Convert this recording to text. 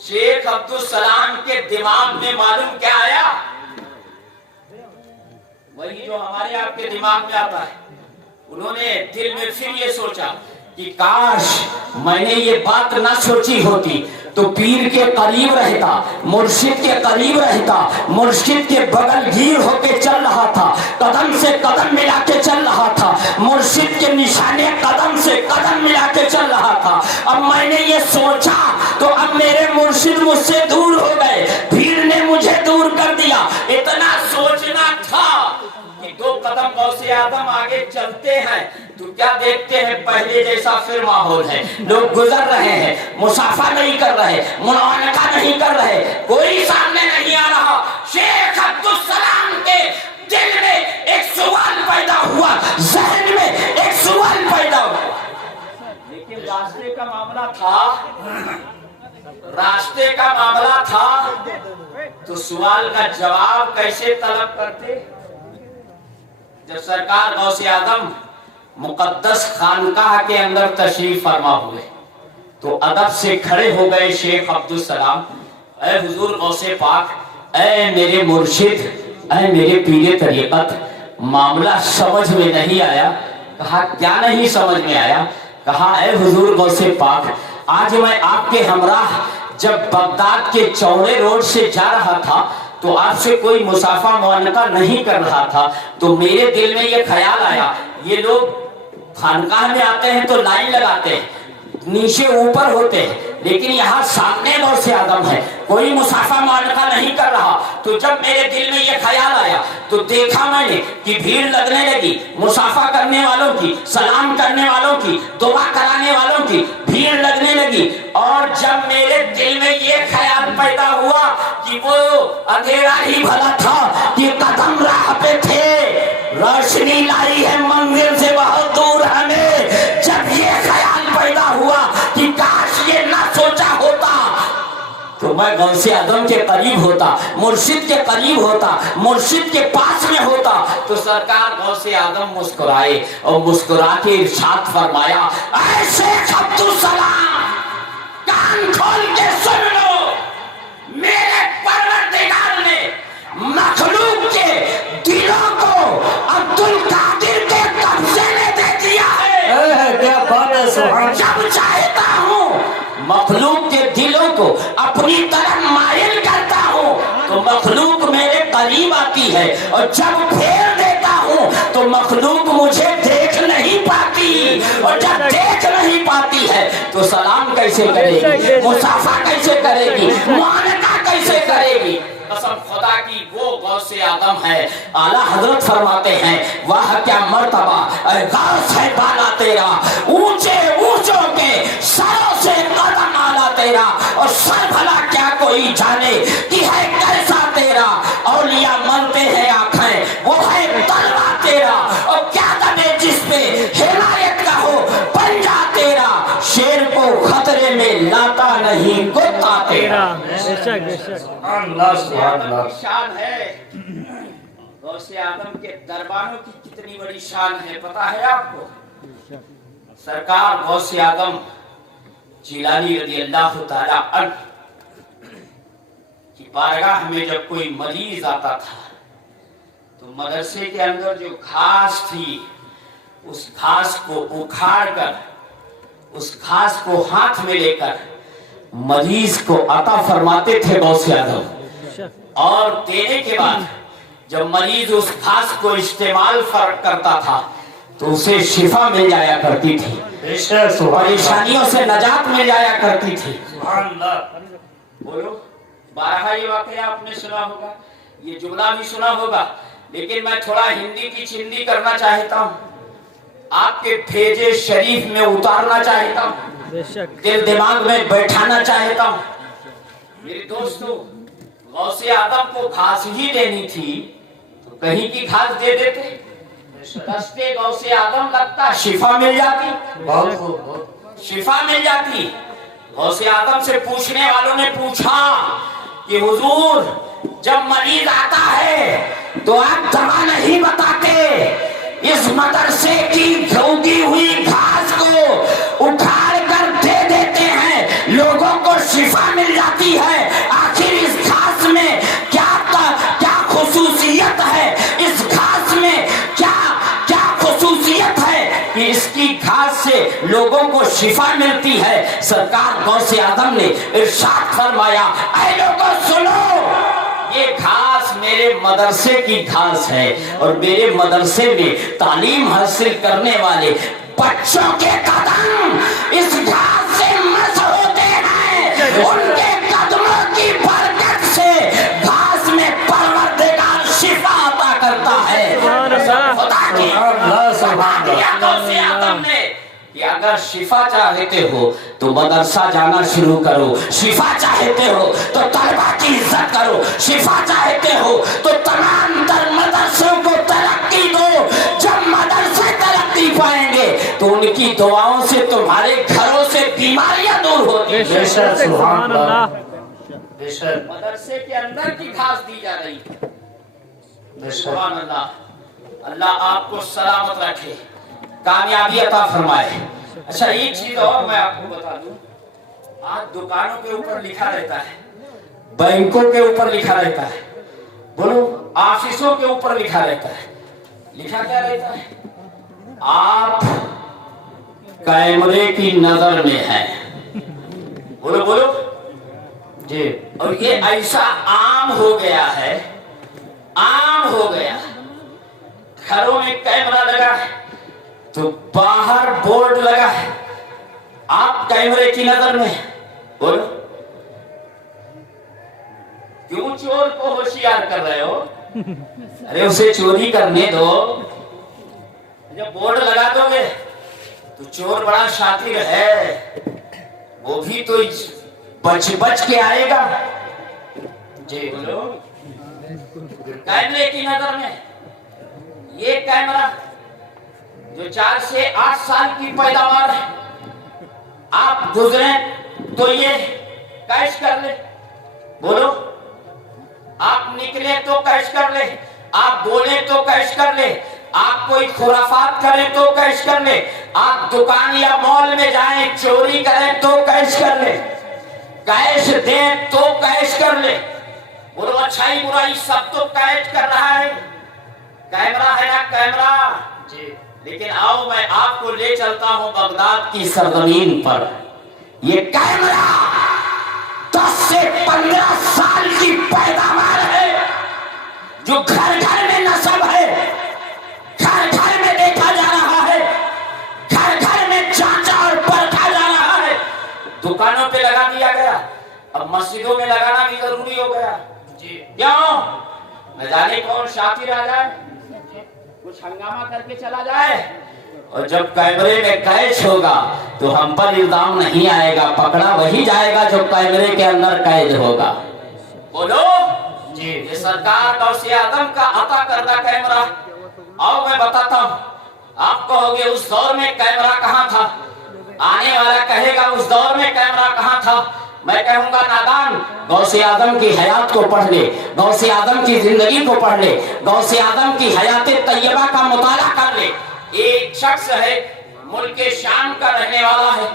शेख अब्दुल सलाम के दिमाग में मालूम क्या आया? वही जो हमारे आपके दिमाग में आता है। उन्होंने दिल में फिर ये सोचा कि काश मैंने ये बात ना सोची होती तो पीर के करीब रहता, मुर्शिद के करीब रहता, मुर्शिद के बगल गिर होके चल रहा था, कदम से कदम मिला के चल रहा था, मुर्शिद के निशाने कदम से कदम मिला के चल रहा था। अब मैंने ये सोचा तो अब मेरे मुर्शिद मुझसे दूर हो गए, भीड़ ने मुझे दूर कर दिया। इतना सोचना था कि 2 कदम गौसे आदम आगे चलते हैं तो क्या देखते हैं, पहले जैसा फिर माहौल है। लोग गुजर रहे हैं, मुसाफा नहीं कर रहे, मुनाका नहीं कर रहे, कोई सामने नहीं आ रहा। शेख अब्दुल सलाम के दिल में एक सवाल पैदा हुआ, जहन में एक सवाल पैदा हुआ। लेकिन रास्ते का मामला था तो सवाल का जवाब कैसे तलब करते? जब सरकार गौसे आदम मुकद्दस खानकाह के अंदर तशरीफ फरमा हुए तो अदब से खड़े हो गए शेख अब्दुल सलाम। ऐ हुजूर गौसे पाक, ऐ मेरे मुर्शिद, ऐ मेरे पीरे तरीक़त, मामला समझ में नहीं आया। कहा क्या नहीं समझ में आया? कहा ऐ हुजूर गौसे पाक, आज मैं आपके हमराह जब बगदाद के चौड़े रोड से जा रहा था तो आपसे कोई मुसाफा मुआनका नहीं कर रहा था तो मेरे दिल में ये ख्याल आया, ये लोग खानकाह में आते हैं तो लाइन लगाते हैं, नीचे ऊपर होते हैं, लेकिन यहाँ सामने गौसे आदम है, कोई मुसाफा मुआनका नहीं कर रहा। तो जब मेरे दिल में ये ख्याल आया तो देखा मैंने कि भीड़ लगने लगी, मुसाफा करने वालों की, सलाम करने वालों की, दुआ कराने वालों की भीड़ लगने लगी। और जब मेरे दिल में ये ख्याल पैदा हुआ कि वो अंधेरा ही भला था कि कदम राह पे थे, रोशनी लाई है मंजिल से बहुत दूर हमें, जब ये ख्याल पैदा हुआ कि काश ये ना सोचा होता तो मैं गौसे आदम के करीब होता, मुर्शिद के करीब होता, मुर्शिद के पास में होता। तो सरकार गौसे आदम मुस्कुराए और मुस्कुरा के इरशाद फरमाया, ऐ शेख अब्दुल सलाम, कान खोल के सुन लो, मेरे परवरदिगार ने मखलूक के दिलों को अब्दुल कादिर के कब्जे में दे दिया है। क्या बात है, सुभान। जब चाहता हूँ मखलूक के दिलों को अपनी तरफ मायल करता हूँ तो मखलूक मेरे करीब आती है, और जब फेर देता हूँ तो मखलूक मुझे देख नहीं पाती, और जब देख नहीं पाती है तो सलाम कैसे करेगी, मुसाफा कैसे करेगी, मुआनका कैसे करेगी? कसम खुदा की वो गौसे आदम है। आला हजरत फरमाते हैं, वाह क्या मर्तबा गौस है बाला तेरा, ऊंचे ऊंचों के सरों से कदम आला तेरा, और सर भला क्या कोई जाने कि है कैसा तेरा, औलिया मरते हैं आंखें वो है तलवा तेरा, और क्या दबे जिसपे हिमायत का हो पंजा तेरा, शेर को खतरे में लाता नहीं कुत्ता तेरा। शान है गौसे आदम के दरबारों की कितनी बड़ी शान है पता है आपको? सरकार गौसे आदम जिलानी रज़ी अल्लाह ताला अन्हु की बारगाह में जब कोई मरीज आता था तो मदरसे के अंदर जो घास थी उस घास को उखाड़ कर, उस घास को हाथ में लेकर मरीज को अता फरमाते थे गौसे आदम, और देने के बाद जब मरीज उस घास को इस्तेमाल करता था तो उसे शिफा मिल जाया करती थी, परेशानियों से नजात मिल जाया करती थी। बोलो, 12 ये वाकया आपने सुना होगा, ये जुमला भी सुना होगा, लेकिन मैं थोड़ा हिंदी की चिंदी करना चाहता हूँ, आपके भेजे शरीफ में उतारना चाहता हूँ, दिल दिमाग में बैठाना चाहता हूँ। मेरे दोस्तों, गौसे आदम को घास ही देनी थी तो कहीं की घास दे देते, रस्ते गौसे आदम लगता शिफा मिल जाती, शिफा मिल जाती। गौसे आदम से पूछने वालों ने पूछा कि हुजूर जब मरीज आता है तो आप दवा नहीं बताते, इस मदरसे की उगी हुई घास को उखाड़ कर दे देते हैं, लोगों को शिफा मिल जाती लोगों को शिफा मिलती है। सरकार गौसे आदम ने इरशाद फरमाया, ऐ लोगों सुनो, ये घास मेरे मदरसे की घास है और मेरे मदरसे में तालीम हासिल करने वाले बच्चों के कदम इस घास से मस होते हैं। उनके कदमों की बरकत से घास में परवरदिगार शिफा अता करता है। खुदा की गौसे आदम ने कि अगर शिफा चाहते हो तो मदरसा जाना शुरू करो, शिफा चाहते हो तो तलबा की इज्जत करो, शिफा चाहते हो तो तमाम तर मदरसों को तरक्की दो। जब मदरसे तरक्की पाएंगे तो उनकी दुआओं से तुम्हारे घरों से बीमारियां दूर होती हैं। सुभान अल्लाह। मदरसे के अंदर की घास दी जा रही है। सुभान अल्लाह। अल्लाह आपको सलामत रखे, कामयाबी अता फरमाए। अच्छा, एक चीज और मैं आपको बता दूं, आज दुकानों के ऊपर लिखा रहता है, बैंकों के ऊपर लिखा रहता है, बोलो ऑफिसों के ऊपर लिखा रहता है। लिखा क्या रहता है? आप कैमरे की नजर में हैं। बोलो बोलो जी। और ये ऐसा आम हो गया है, आम हो गया, घरों में कैमरा लगा है तो बाहर बोर्ड लगा है, आप कैमरे की नजर में। बोलो, क्यों चोर को होशियार कर रहे हो? अरे उसे चोरी करने दो। जब बोर्ड लगा दोगे तो चोर बड़ा शातिर है, वो भी तो बच बच के आएगा जी। बोलो, कैमरे की नजर में ये कैमरा जो 4 से 8 साल की पैदावार है, आप गुजरे तो ये कैश कर ले। बोलो, आप निकले तो कैश कर ले, आप बोले तो कैश कर ले, आप कोई खुराफात करें तो कैश कर ले, आप दुकान या मॉल में जाएं चोरी करें तो कैश कर ले, कैश दें तो कैश कर ले। बोलो, अच्छाई बुराई सब तो कैश कर रहा है, कैमरा है ना कैमरा जी। लेकिन आओ मैं आपको ले चलता हूं बगदाद की सरजमीन पर। ये कैमरा 10 से 15 साल की पैदावार है, जो घर घर में नस्ब है, घर घर में देखा जा रहा है, घर घर में जांचा और परखा जा रहा है। दुकानों पे लगा दिया गया, अब मस्जिदों में लगाना भी जरूरी हो गया जी। क्यों? न जाने कौन शातिर आ जाए, कुछ हंगामा करके चला जाए, और जब कैमरे में कैच होगा तो हम पर इल्जाम नहीं आएगा, पकड़ा वही जाएगा जो कैमरे के अंदर कैद होगा। बोलो जी। ये सरकार गौसे आदम का अता करदा कैमरा। आओ मैं बताता हूँ, आप कहोगे उस दौर में कैमरा कहाँ था, आने वाला कहेगा उस दौर में कैमरा कहाँ था। मैं कहूंगा नादान, गौसे आदम की हयात को पढ़ ले, गौसे आदम की जिंदगी को पढ़ ले, गौसे आदम की हयात तैयबा का मुताला कर ले। एक शख्स है, मुल्क शाम का रहने वाला है,